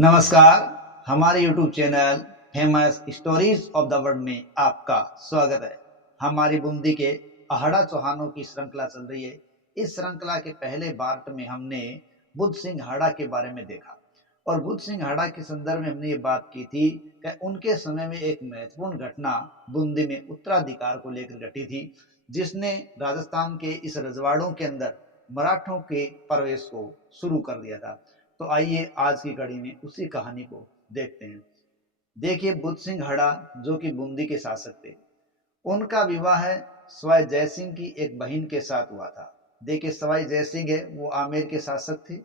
नमस्कार। हमारे YouTube channel famous stories of the world में आपका स्वागत है। हमारी बूंदी के अहाड़ा चौहानों की श्रृंखला चल रही है। इस श्रृंखला के पहले पार्ट में हमने बुद्ध सिंह हाड़ा के बारे में देखा और बुद्ध सिंह हाड़ा के संदर्भ में हमने ये बात की थी कि उनके समय में एक महत्वपूर्ण घटना बूंदी में उत्तराधिकार को लेकर घटी थी, जिसने राजस्थान के इस रजवाड़ों के अंदर मराठों के प्रवेश को शुरू कर दिया था। तो आइए आज की कड़ी में उसी कहानी को देखते हैं। देखिए, बुद्ध सिंह हड़ा जो कि बूंदी के शासक थे, उनका विवाह है सवाई जयसिंह की एक बहन के साथ हुआ था। देखिए, सवाई जयसिंह है वो आमेर के शासक थे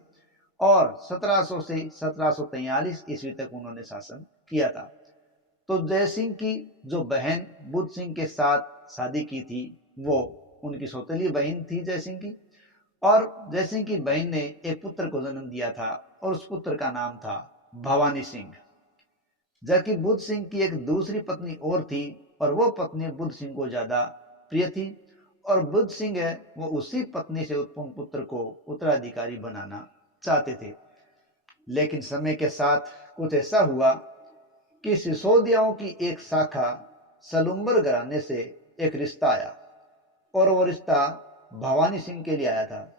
और 1700 से 1743 ईस्वी तक उन्होंने शासन किया था। तो जयसिंह की जो बहन बुद्ध सिंह के साथ शादी की थी, वो उनकी सौतेली बहन थी जयसिंह की। और जयसिंह की बहन ने एक पुत्र को जन्म दिया था और उस पुत्र का नाम था भवानी सिंह। जबकि बुद्ध सिंह की एक दूसरी पत्नी और थी और वो पत्नी बुद्ध सिंह को ज्यादा प्रिय थी और बुद्ध सिंह है वो उसी पत्नी से उत्पन्न पुत्र को उत्तराधिकारी बनाना चाहते थे। लेकिन समय के साथ कुछ ऐसा हुआ कि सिसोदियाओं की एक शाखा सलुम्बर घराने से एक रिश्ता आया और वो रिश्ता भवानी सिंह के लिए आया था।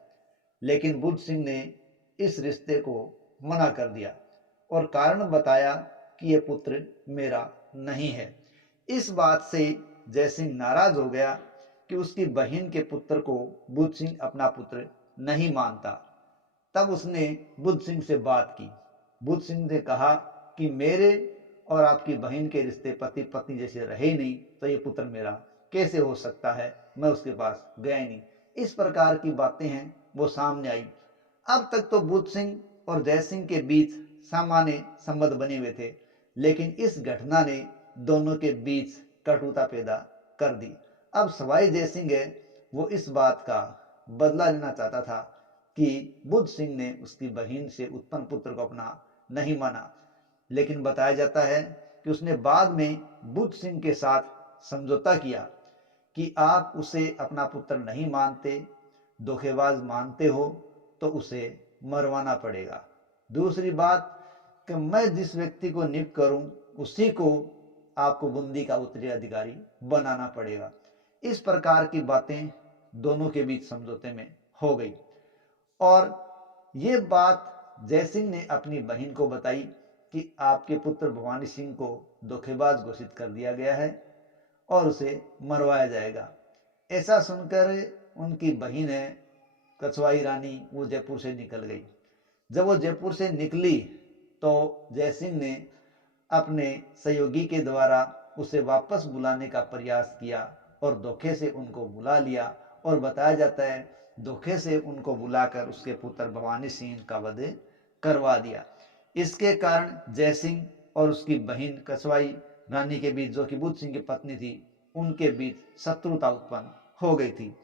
लेकिन बुद्ध सिंह ने इस रिश्ते को मना कर दिया और कारण बताया कि यह पुत्र मेरा नहीं है। इस बात से जयसिंह नाराज हो गया कि उसकी बहन के पुत्र को बुद्ध सिंह अपना पुत्र नहीं मानता। तब उसने बुद्ध सिंह से बात की। बुद्ध सिंह ने कहा कि मेरे और आपकी बहन के रिश्ते पति पत्नी जैसे रहे नहीं, तो ये पुत्र मेरा कैसे हो सकता है, मैं उसके पास गया ही नहीं। इस प्रकार की बातें हैं वो सामने आई। अब तक तो बुद्ध सिंह और जयसिंह के बीच सामान्य संबंध बने हुए थे, लेकिन इस घटना ने दोनों के बीच कटुता पैदा कर दी। अब सवाई जयसिंह है वो इस बात का बदला लेना चाहता था कि बुद्ध सिंह ने उसकी बहन से उत्पन्न पुत्र को अपना नहीं माना। लेकिन बताया जाता है कि उसने बाद में बुद्ध सिंह के साथ समझौता किया कि आप उसे अपना पुत्र नहीं मानते, धोखेबाज मानते हो, तो उसे मरवाना पड़ेगा। दूसरी बात कि मैं जिस व्यक्ति को नियुक्त करूं उसी को आपको बूंदी का उत्तराधिकारी बनाना पड़ेगा। इस प्रकार की बातें दोनों के बीच समझौते में हो गई और ये बात जयसिंह ने अपनी बहन को बताई कि आपके पुत्र भवानी सिंह को धोखेबाज घोषित कर दिया गया है और उसे मरवाया जाएगा। ऐसा सुनकर उनकी बहन है कछवाई रानी वो जयपुर से निकल गई। जब वो जयपुर से निकली तो जयसिंह ने अपने सहयोगी के द्वारा उसे वापस बुलाने का प्रयास किया और धोखे से उनको बुला लिया और बताया जाता है धोखे से उनको बुलाकर उसके पुत्र भवानी सिंह का वध करवा दिया। इसके कारण जयसिंह और उसकी बहन कछवाई रानी के बीच, जो कि बुद्ध सिंह की पत्नी थी, उनके बीच शत्रुता उत्पन्न हो गई थी,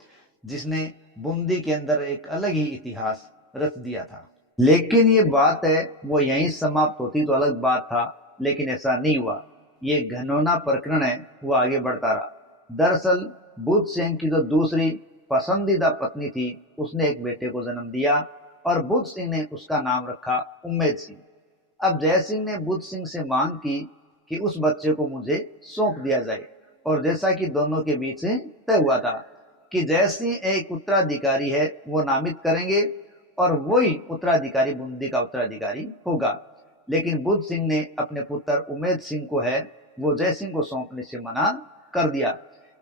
जिसने बूंदी के अंदर एक अलग ही इतिहास रच दिया था। लेकिन ये बात है वो यहीं समाप्त होती तो अलग बात था, लेकिन ऐसा नहीं हुआ। ये घनौना प्रकरण है वो आगे बढ़ता रहा। दरअसल बुद्ध सिंह की जो दूसरी पसंदीदा पत्नी थी उसने एक बेटे को जन्म दिया और बुद्ध सिंह ने उसका नाम रखा उम्मेद सिंह। अब जय सिंह ने बुद्ध सिंह से मांग की कि उस बच्चे को मुझे सौंप दिया जाए और जैसा कि दोनों के बीच तय हुआ था कि जय सिंह एक उत्तराधिकारी है वो नामित करेंगे और वही उत्तराधिकारी बूंदी का उत्तराधिकारी होगा। लेकिन बुद्ध सिंह ने अपने पुत्र उम्मेद सिंह को है वो जय सिंह को सौंपने से मना कर दिया।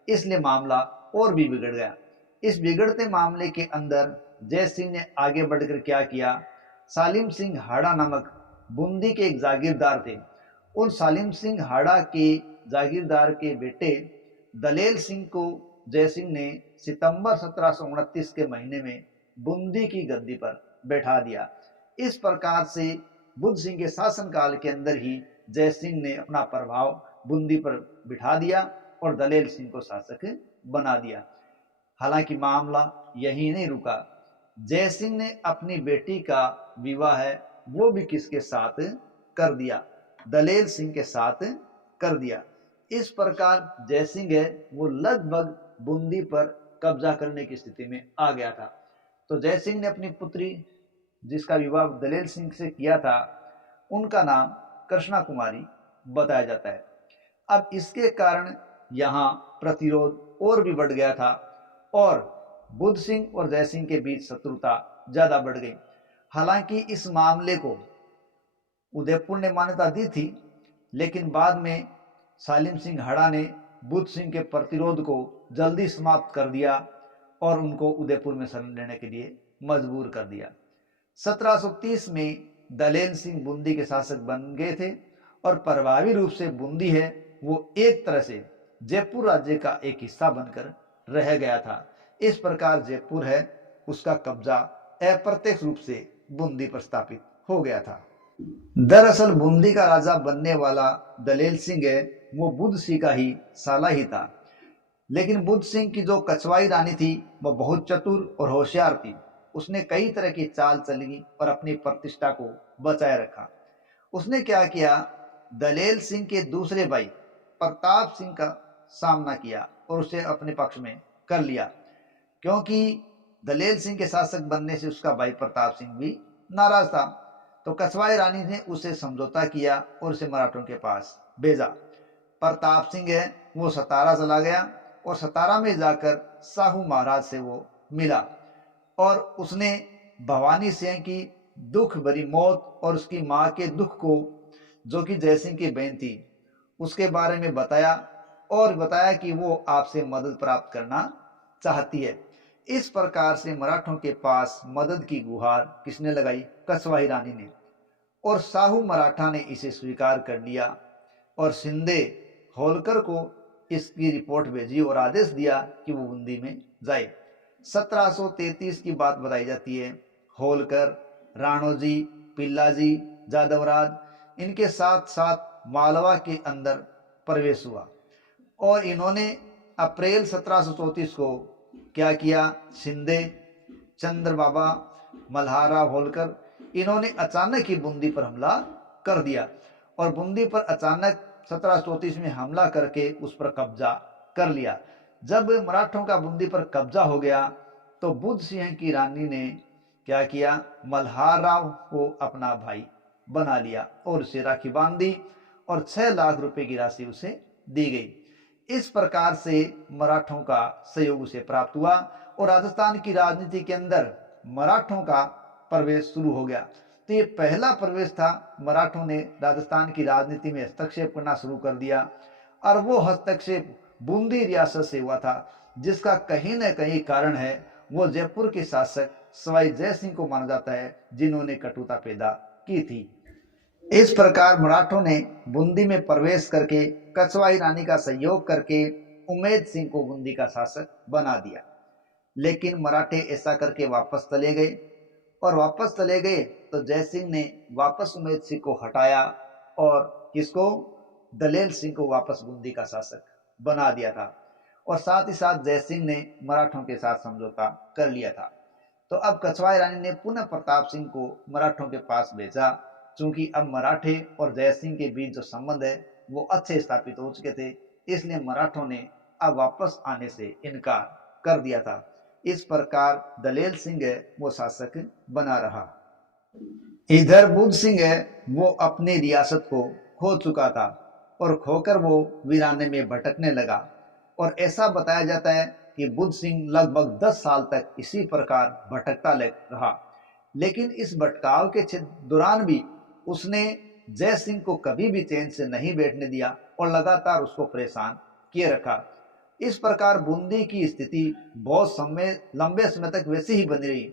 इसलिए मामला और भी बिगड़ गया। इस बिगड़ते मामले के अंदर जय सिंह ने आगे बढ़कर क्या किया, सालिम सिंह हाड़ा नामक बूंदी के एक जागीरदार थे। उन सालिम सिंह हाड़ा के जागीरदार के बेटे दलेल सिंह को जय सिंह ने सितंबर 1729 के महीने में बूंदी की गद्दी पर बैठा दिया। इस प्रकार से बुद्ध सिंह के शासनकाल के अंदर ही जय सिंह ने अपना प्रभाव बूंदी पर बिठा दिया और दलेल सिंह को शासक बना दिया। हालांकि मामला यही नहीं रुका। जय सिंह ने अपनी बेटी का विवाह है वो भी किसके साथ कर दिया, दलेल सिंह के साथ कर दिया। इस प्रकार जय सिंह है वो लगभग बूंदी पर कब्जा करने की स्थिति में आ गया था। तो जय सिंह ने अपनी पुत्री जिसका विवाह दलेल सिंह से किया था उनका नाम कृष्णा कुमारी बताया जाता है। अब इसके कारण यहाँ प्रतिरोध और भी बढ़ गया था और बुद्ध सिंह और जय सिंह के बीच शत्रुता ज्यादा बढ़ गई। हालांकि इस मामले को उदयपुर ने मान्यता दी थी, लेकिन बाद में सालिम सिंह हड़ा ने बुद्ध सिंह के प्रतिरोध को जल्दी समाप्त कर दिया और उनको उदयपुर में शरण लेने के लिए मजबूर कर दिया। 1730 में दलेल सिंह बूंदी के शासक बन गए थे और प्रभावी रूप से बूंदी है वो एक तरह से जयपुर राज्य का एक हिस्सा बनकर रह गया था। इस प्रकार जयपुर है उसका कब्जा अप्रत्यक्ष रूप से बूंदी पर स्थापित हो गया था। दरअसल बूंदी का राजा बनने वाला दलेल सिंह है वो बुद्ध सिंह का ही साला ही था, लेकिन बुद्ध सिंह की जो कछवाई रानी थी वो बहुत चतुर और होशियार थी। उसने कई तरह की चाल चली और अपनी प्रतिष्ठा को बचाए रखा। उसने क्या किया, दलेल सिंह के दूसरे भाई प्रताप सिंह का सामना किया और उसे अपने पक्ष में कर लिया, क्योंकि दलेल सिंह के शासक बनने से उसका भाई प्रताप सिंह भी नाराज था। तो कछवाई रानी ने उसे समझौता किया और उसे मराठों के पास भेजा। प्रताप सिंह है वो सतारा चला गया और सतारा में जाकर साहू महाराज से वो मिला और उसने भवानी सिंह की दुख भरी मौत और उसकी मां के दुख को, जो कि जय सिंह की बहन थी, उसके बारे में बताया और बताया कि वो आपसे मदद प्राप्त करना चाहती है। इस प्रकार से मराठों के पास मदद की गुहार किसने लगाई, कछवाई रानी ने, और साहू मराठा ने इसे स्वीकार कर लिया और शिंदे होलकर को इसकी रिपोर्ट भेजी और आदेश दिया कि वो बूंदी में जाए। 1733 की बात बताई जाती है। होलकर, राणोजी, पिल्लाजी, जादवराज इनके साथ साथ मालवा के अंदर प्रवेश हुआ और इन्होंने अप्रैल 1734 को क्या किया, शिंदे, चंद्र बाबा, मल्हारा, होलकर इन्होंने अचानक ही बूंदी पर हमला कर दिया और बूंदी पर अचानक 1734 में हमला करके उस पर कब्जा कर लिया। जब मराठों का बूंदी पर कब्जा हो गया तो बुद्ध सिंह की रानी ने क्या किया, मल्हार राव को अपना भाई बना लिया और उसे राखी बांध दी और 6 लाख रुपए की राशि उसे दी गई। इस प्रकार से मराठों का सहयोग उसे प्राप्त हुआ और राजस्थान की राजनीति के अंदर मराठों का प्रवेश शुरू हो गया। तो ये पहला प्रवेश था, मराठों ने राजस्थान की राजनीति में हस्तक्षेप करना शुरू कर दिया और वो हस्तक्षेप बूंदी रियासत से हुआ था, जिसका कहीं न कहीं कारण है वो जयपुर के शासक सवाई जय सिंह को माना जाता है, जिन्होंने कटुता पैदा की थी। इस प्रकार मराठों ने बूंदी में प्रवेश करके कछवाई रानी का सहयोग करके उमेद सिंह को बूंदी का शासक बना दिया। लेकिन मराठे ऐसा करके वापस चले गए और वापस चले गए तो जय सिंह ने वापस उमेद सिंह को हटाया और किसको, दलेल सिंह को वापस बूंदी का शासक बना दिया था और साथ ही साथ जय सिंह ने मराठों के साथ समझौता कर लिया था। तो अब कछवाई रानी ने पुनः प्रताप सिंह को मराठों के पास भेजा, चूंकि अब मराठे और जय सिंह के बीच जो संबंध है वो अच्छे स्थापित हो चुके थे, इसलिए मराठों ने अब वापस आने से इनकार कर दिया था। इस प्रकार दलेल सिंह है वो शासक बना रहा। इधर बुद्ध सिंह है वो अपनी रियासत को खो चुका था और खोकर वो वीराने में भटकने लगा और ऐसा बताया जाता है कि बुद्ध सिंह लगभग 10 साल तक इसी प्रकार भटकता रहा। लेकिन इस भटकाव के दौरान भी उसने जय सिंह को कभी भी चैन से नहीं बैठने दिया और लगातार उसको परेशान किए रखा। इस प्रकार बूंदी की स्थिति बहुत लंबे समय तक वैसी ही बनी रही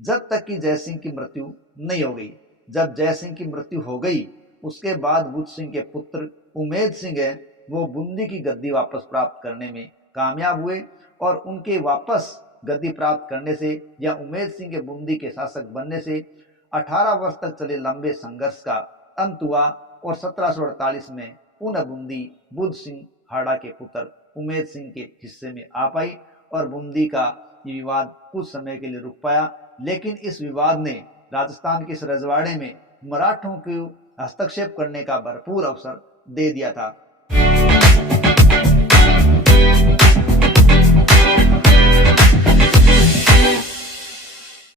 जब तक कि जय सिंह की मृत्यु नहीं हो गई। जब जय सिंह की मृत्यु हो गई उसके बाद बुद्ध सिंह के पुत्र उमेद सिंह है वो बूंदी की गद्दी वापस प्राप्त करने में कामयाब हुए और उनके वापस गद्दी प्राप्त करने से या उमेद सिंह के बूंदी के शासक बनने से 18 वर्ष तक चले लंबे संघर्ष का अंत हुआ और 1748 में पुनः बूंदी बुद्ध सिंह हाड़ा के पुत्र उमेद सिंह के हिस्से में आ पाई और बूंदी का ये विवाद कुछ समय के लिए रुक पाया। लेकिन इस विवाद ने राजस्थान के इस रजवाड़े में मराठों को हस्तक्षेप करने का भरपूर अवसर दे दिया था